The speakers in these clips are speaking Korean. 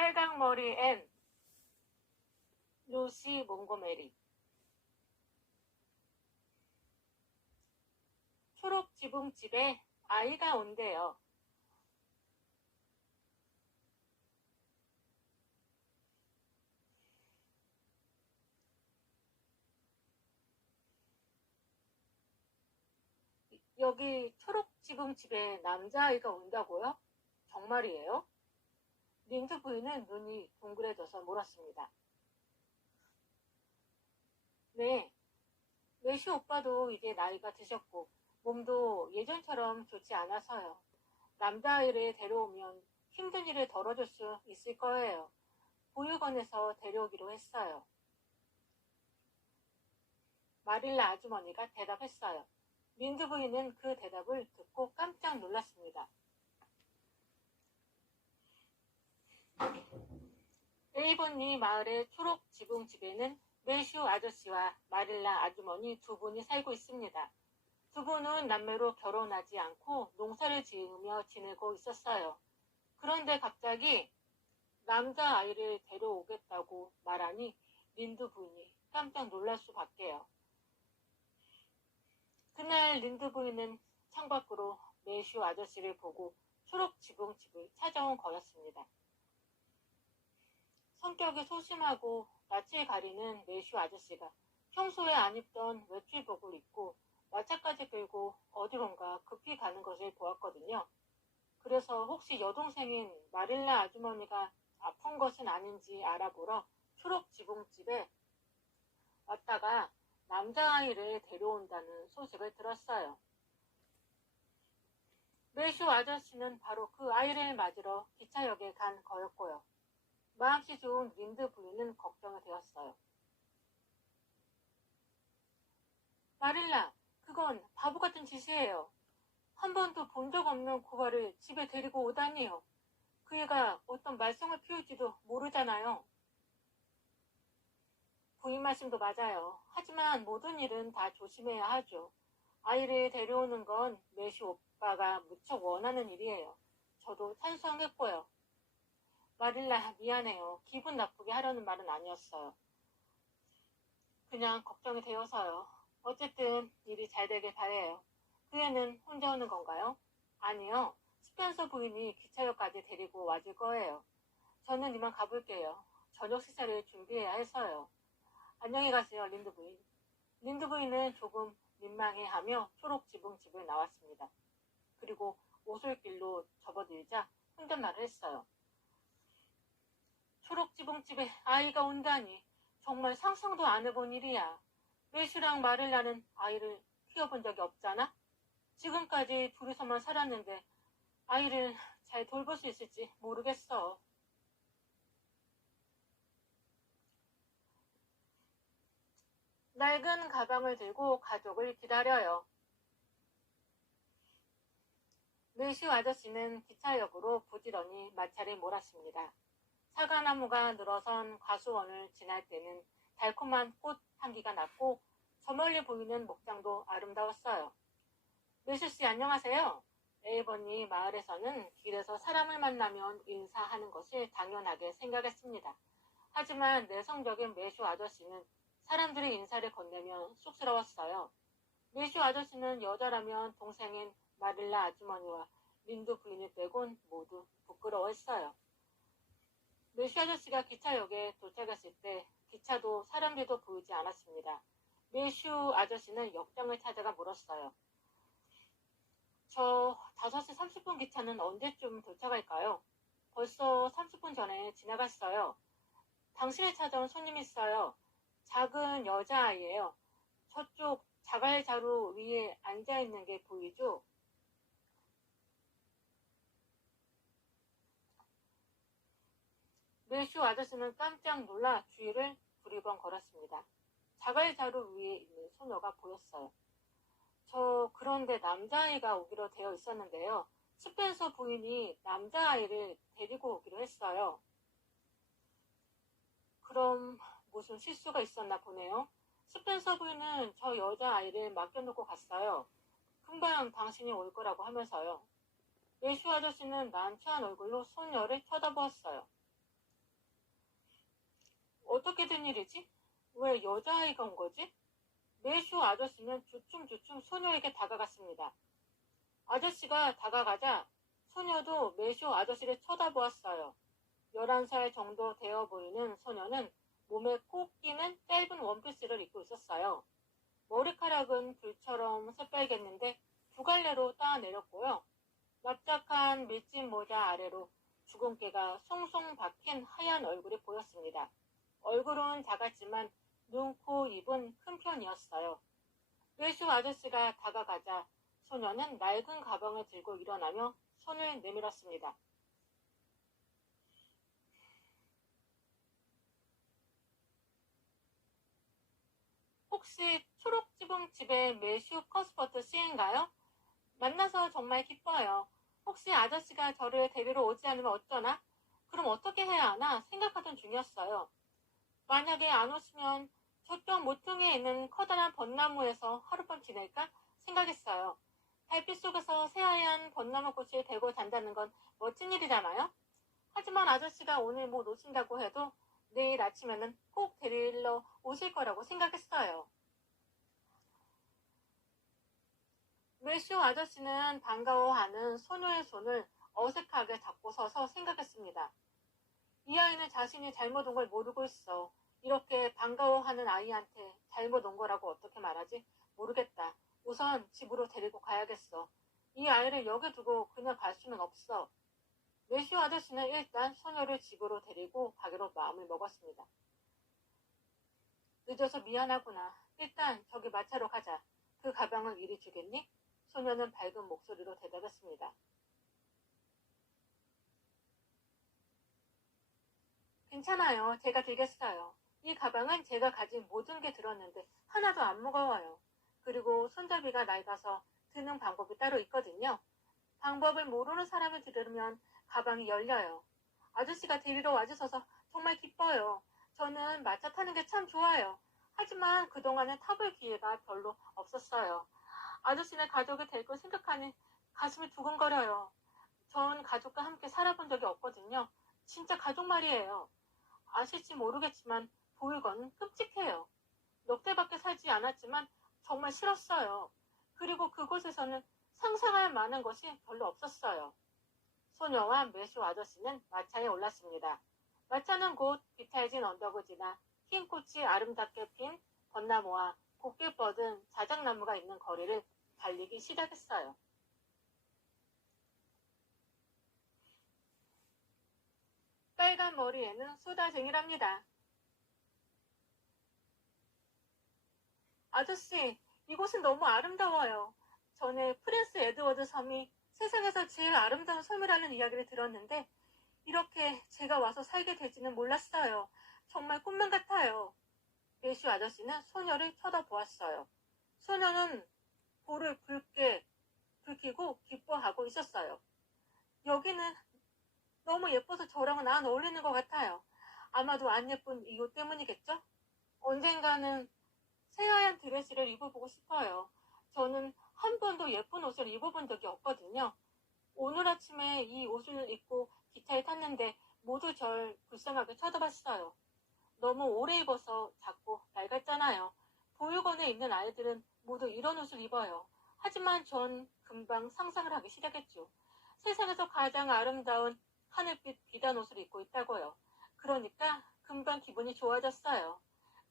빨강머리 앤 루시 몽고메리. 초록 지붕집에 아이가 온대요. 여기 초록 지붕집에 남자아이가 온다고요? 정말이에요? 린드 부인은 눈이 동그래져서 물었습니다. 네, 매슈 오빠도 이제 나이가 드셨고 몸도 예전처럼 좋지 않아서요. 남자아이를 데려오면 힘든 일을 덜어줄 수 있을 거예요. 보육원에서 데려오기로 했어요. 마릴라 아주머니가 대답했어요. 린드 부인은 그 대답을 듣고 깜짝 놀랐습니다. 에이본리 마을의 초록 지붕집에는 매슈 아저씨와 마릴라 아주머니 두 분이 살고 있습니다. 두 분은 남매로 결혼하지 않고 농사를 지으며 지내고 있었어요. 그런데 갑자기 남자아이를 데려오겠다고 말하니 린드 부인이 깜짝 놀랄 수밖에요. 그날 린드 부인은 창밖으로 매슈 아저씨를 보고 초록 지붕집을 찾아온 거였습니다. 성격이 소심하고 낯을 가리는 매슈 아저씨가 평소에 안 입던 외출복을 입고 마차까지 끌고 어디론가 급히 가는 것을 보았거든요. 그래서 혹시 여동생인 마릴라 아주머니가 아픈 것은 아닌지 알아보러 초록 지붕집에 왔다가 남자아이를 데려온다는 소식을 들었어요. 매슈 아저씨는 바로 그 아이를 맞으러 기차역에 간 거였고요. 마음씨 좋은 린드 부인은 걱정이 되었어요. 마릴라, 그건 바보 같은 짓이에요. 한 번도 본 적 없는 고아를 집에 데리고 오다니요. 그 애가 어떤 말썽을 피울지도 모르잖아요. 부인 말씀도 맞아요. 하지만 모든 일은 다 조심해야 하죠. 아이를 데려오는 건 매슈 오빠가 무척 원하는 일이에요. 저도 찬성했고요. 마릴라, 미안해요. 기분 나쁘게 하려는 말은 아니었어요. 그냥 걱정이 되어서요. 어쨌든 일이 잘 되길 바래요. 그 애는 혼자 오는 건가요? 아니요. 스펜서 부인이 기차역까지 데리고 와줄 거예요. 저는 이만 가볼게요. 저녁 식사를 준비해야 해서요. 안녕히 가세요, 린드 부인. 린드 부인은 조금 민망해하며 초록 지붕집을 나왔습니다. 그리고 오솔길로 접어들자 혼잣말을 했어요. 초록 지붕집에 아이가 온다니 정말 상상도 안 해본 일이야. 매슈랑 마릴라는 아이를 키워본 적이 없잖아? 지금까지 둘이서만 살았는데 아이를 잘 돌볼 수 있을지 모르겠어. 낡은 가방을 들고 가족을 기다려요. 매슈 아저씨는 기차역으로 부지런히 마차를 몰았습니다. 사과나무가 늘어선 과수원을 지날 때는 달콤한 꽃 향기가 났고 저 멀리 보이는 목장도 아름다웠어요. 매슈씨 안녕하세요. 에이버니 마을에서는 길에서 사람을 만나면 인사하는 것을 당연하게 생각했습니다. 하지만 내성적인 매슈 아저씨는 사람들의 인사를 건네면 쑥스러웠어요. 매슈 아저씨는 여자라면 동생인 마릴라 아주머니와 린드 부인을 빼곤 모두 부끄러워했어요. 매슈 아저씨가 기차역에 도착했을 때 기차도 사람들도 보이지 않았습니다. 매슈 아저씨는 역정을 찾아가 물었어요. 저 5시 30분 기차는 언제쯤 도착할까요? 벌써 30분 전에 지나갔어요. 당신을 찾아온 손님이 있어요. 작은 여자아이예요. 저쪽 자갈자루 위에 앉아있는 게 보이죠? 매슈 아저씨는 깜짝 놀라 주위를 두리번 걸었습니다. 자갈자루 위에 있는 소녀가 보였어요. 그런데 남자아이가 오기로 되어 있었는데요. 스펜서 부인이 남자아이를 데리고 오기로 했어요. 그럼 무슨 실수가 있었나 보네요. 스펜서 부인은 저 여자아이를 맡겨놓고 갔어요. 금방 당신이 올 거라고 하면서요. 매슈 아저씨는 난처한 얼굴로 소녀를 쳐다보았어요. 어떻게 된 일이지? 왜 여자아이가 온 거지? 매슈 아저씨는 주춤주춤 소녀에게 다가갔습니다. 아저씨가 다가가자 소녀도 매슈 아저씨를 쳐다보았어요. 11살 정도 되어 보이는 소녀는 몸에 꼭 끼는 짧은 원피스를 입고 있었어요. 머리카락은 불처럼 새빨갰는데 두 갈래로 따내렸고요. 납작한 밀짚 모자 아래로 주근깨가 송송 박힌 하얀 얼굴이 보였습니다. 얼굴은 작았지만 눈, 코, 입은 큰 편이었어요. 매슈 아저씨가 다가가자 소녀는 낡은 가방을 들고 일어나며 손을 내밀었습니다. 혹시 초록지붕집의 매슈 커스퍼트 씨인가요? 만나서 정말 기뻐요. 혹시 아저씨가 저를 데리러 오지 않으면 어쩌나? 그럼 어떻게 해야 하나 생각하던 중이었어요. 만약에 안 오시면 저쪽 모퉁이에 있는 커다란 벚나무에서 하룻밤 지낼까 생각했어요. 달빛 속에서 새하얀 벚나무 꽃을 대고 잔다는 건 멋진 일이잖아요. 하지만 아저씨가 오늘 못 오신다고 해도 내일 아침에는 꼭 데리러 오실 거라고 생각했어요. 매슈 아저씨는 반가워하는 소녀의 손을 어색하게 잡고 서서 생각했습니다. 이 아이는 자신이 잘못 온 걸 모르고 있어. 이렇게 반가워하는 아이한테 잘못 온 거라고 어떻게 말하지? 모르겠다. 우선 집으로 데리고 가야겠어. 이 아이를 여기 두고 그냥 갈 수는 없어. 매슈 아저씨는 일단 소녀를 집으로 데리고 가기로 마음을 먹었습니다. 늦어서 미안하구나. 일단 저기 마차로 가자. 그 가방을 이리 주겠니? 소녀는 밝은 목소리로 대답했습니다. 괜찮아요. 제가 들겠어요. 이 가방은 제가 가진 모든 게 들었는데 하나도 안 무거워요. 그리고 손잡이가 낡아서 드는 방법이 따로 있거든요. 방법을 모르는 사람이 들으면 가방이 열려요. 아저씨가 데리러 와주셔서 정말 기뻐요. 저는 마차 타는 게 참 좋아요. 하지만 그동안은 타볼 기회가 별로 없었어요. 아저씨네 가족이 될 걸 생각하니 가슴이 두근거려요. 전 가족과 함께 살아본 적이 없거든요. 진짜 가족 말이에요. 아실지 모르겠지만 보육원은 끔찍해요. 넉 달밖에 살지 않았지만 정말 싫었어요. 그리고 그곳에서는 상상할 만한 것이 별로 없었어요. 소녀와 매슈 아저씨는 마차에 올랐습니다. 마차는 곧 비탈진 언덕을 지나 흰 꽃이 아름답게 핀 벚나무와 곱게 뻗은 자작나무가 있는 거리를 달리기 시작했어요. 빨간 머리에는 수다쟁이랍니다. 아저씨, 이곳은 너무 아름다워요. 전에 프린스 에드워드 섬이 세상에서 제일 아름다운 섬이라는 이야기를 들었는데 이렇게 제가 와서 살게 될지는 몰랐어요. 정말 꿈만 같아요. 매슈 아저씨는 소녀를 쳐다보았어요. 소녀는 볼을 붉게 붉히고 기뻐하고 있었어요. 여기는 너무 예뻐서 저랑은 안 어울리는 것 같아요. 아마도 안 예쁜 이유 때문이겠죠? 언젠가는 새하얀 드레스를 입어보고 싶어요. 저는 한 번도 예쁜 옷을 입어본 적이 없거든요. 오늘 아침에 이 옷을 입고 기차에 탔는데 모두 절 불쌍하게 쳐다봤어요. 너무 오래 입어서 작고 낡았잖아요. 보육원에 있는 아이들은 모두 이런 옷을 입어요. 하지만 전 금방 상상을 하기 시작했죠. 세상에서 가장 아름다운 하늘빛 비단 옷을 입고 있다고요. 그러니까 금방 기분이 좋아졌어요.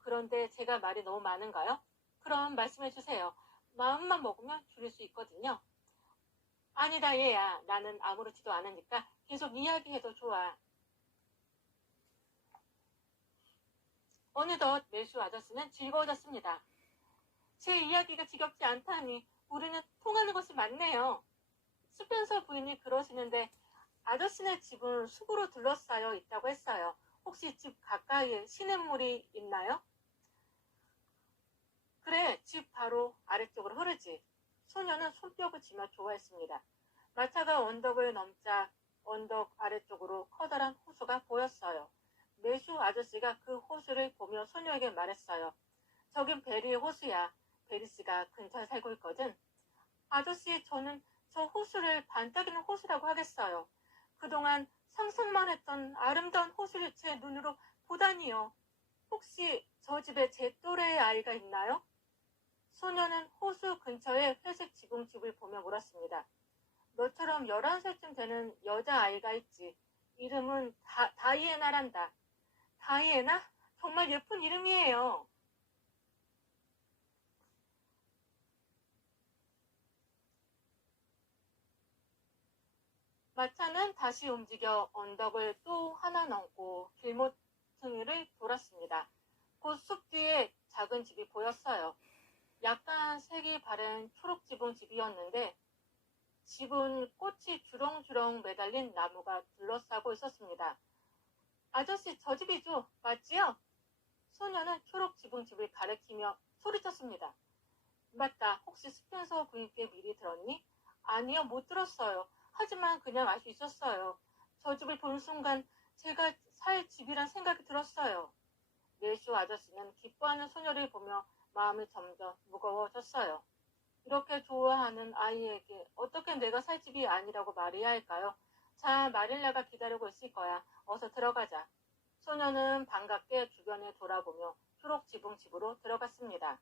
그런데 제가 말이 너무 많은가요? 그럼 말씀해 주세요. 마음만 먹으면 줄일 수 있거든요. 아니다 얘야. 나는 아무렇지도 않으니까 계속 이야기해도 좋아. 어느덧 매슈 아저씨는 즐거워졌습니다. 제 이야기가 지겹지 않다니 우리는 통하는 것이 많네요. 스펜서 부인이 그러시는데 아저씨네 집은 숲으로 둘러싸여 있다고 했어요. 혹시 집 가까이에 시냇물이 있나요? 그래, 집 바로 아래쪽으로 흐르지. 소녀는 손뼉을 치며 좋아했습니다. 마차가 언덕을 넘자 언덕 아래쪽으로 커다란 호수가 보였어요. 매슈 아저씨가 그 호수를 보며 소녀에게 말했어요. 저긴 베리의 호수야. 베리씨가 근처에 살고 있거든. 아저씨, 저는 저 호수를 반짝이는 호수라고 하겠어요. 그동안 상상만 했던 아름다운 호수를 제 눈으로 보다니요. 혹시 저 집에 제 또래의 아이가 있나요? 소녀는 호수 근처의 회색 지붕집을 보며 물었습니다. 너처럼 11살쯤 되는 여자아이가 있지. 이름은 다이애나란다. 다이애나? 정말 예쁜 이름이에요. 마차는 다시 움직여 언덕을 또 하나 넘고 길모퉁이를 돌았습니다. 곧 숲 뒤에 작은 집이 보였어요. 약간 색이 바른 초록 지붕 집이었는데 집은 꽃이 주렁주렁 매달린 나무가 둘러싸고 있었습니다. 아저씨, 저 집이죠? 맞지요? 소녀는 초록 지붕 집을 가리키며 소리쳤습니다. 맞다. 혹시 스펜서 부인께 미리 들었니? 아니요, 못 들었어요. 하지만 그냥 알 수 있었어요. 저 집을 본 순간 제가 살 집이란 생각이 들었어요. 예수 아저씨는 기뻐하는 소녀를 보며 마음이 점점 무거워졌어요. 이렇게 좋아하는 아이에게 어떻게 내가 살 집이 아니라고 말해야 할까요? 자, 마릴라가 기다리고 있을 거야. 어서 들어가자. 소녀는 반갑게 주변을 돌아보며 초록 지붕 집으로 들어갔습니다.